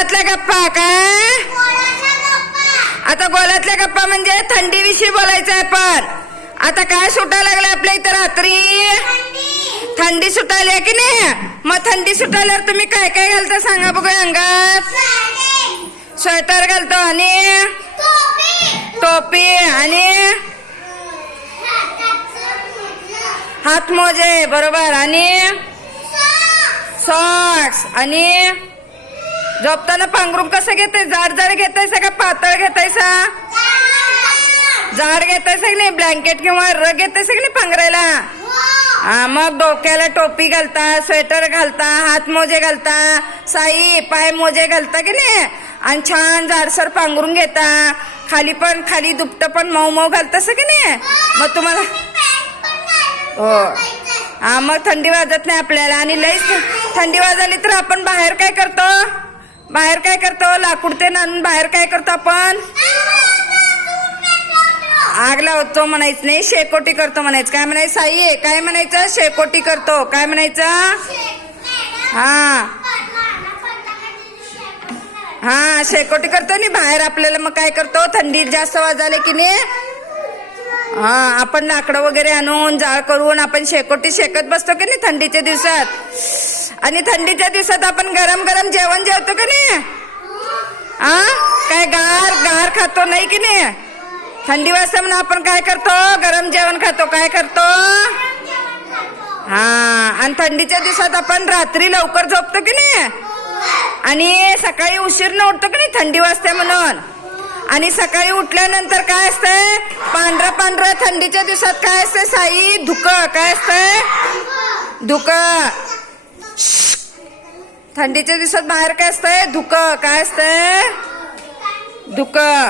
गोलातल्या गप्पा काय? आता गोलातल्या गप्पा म्हणजे थंडीविषयी बोलायचं आहे पण. आता काय सुटायला लागलं आपल्या इथं रात्री? थंडी. सुटायली की नाही? मग थंडी सुटायल्यावर तुम्ही काय काय घालता सांगा बघूया अंगात. स्वेटर. घालतो आणि? टोपी. आणि? हात मोजे बरोबर. आणि? सॉक्स. आणि? झोपताना पांघरून कसं घेते जाड जाड घेतायसा का पातळ घेतायसा? जाड घेतायसा की नाही? ब्लँकेट किंवा रग घेतायसा की नाही पांघरायला? हा मग डोक्याला टोपी घालता स्वेटर घालता हात मोजे घालता साई पाय मोजे घालता की नाही? आणि छान जाडसर पांघरून घेता. खाली पण खाली दुपट पण मऊ मऊ घालतास की नाही? मग तुम्हाला हो. हा मग थंडी वाजत नाही आपल्याला आणि लईच थंडी वाजली तर आपण बाहेर काय करतो? बाहेर काय करतो? लाकूड ते आणून बाहेर काय करतो आपण? आग लावतो म्हणायचं नाही शेकोटी करतो म्हणायचं. काय म्हणायचं साई? काय म्हणायचं? शेकोटी करतो. काय म्हणायचं? हा. हा शेकोटी करतो नि. बाहेर आपल्याला मग काय करतो? थंडी जास्त वाजाले की नाही? हा आपण लाकडं वगैरे आणून जाळ करून आपण शेकोटी शेकत बसतो की नाही थंडीच्या दिवसात? आणि थंडीच्या दिवसात आपण गरम गरम जेवण जेवतो की नाही? आ? काय गार गार खातो नाही की नाही? थंडी वाजता म्हणून आपण काय करतो? गरम जेवण खातो. काय करतो? हा आणि थंडीच्या दिवसात आपण रात्री लवकर झोपतो की नाही? आणि सकाळी उशीर उठतो की नाही? थंडी वाजते म्हणून. आणि सकाळी उठल्यानंतर काय असतंय? पांढरं पांढरं थंडीच्या दिवसात काय असतंय? साई धुकं. काय असतंय? धुकं. थंडीच्या दिवसात बाहेर काय असतंय? धुकं. काय असतंय? धुकं.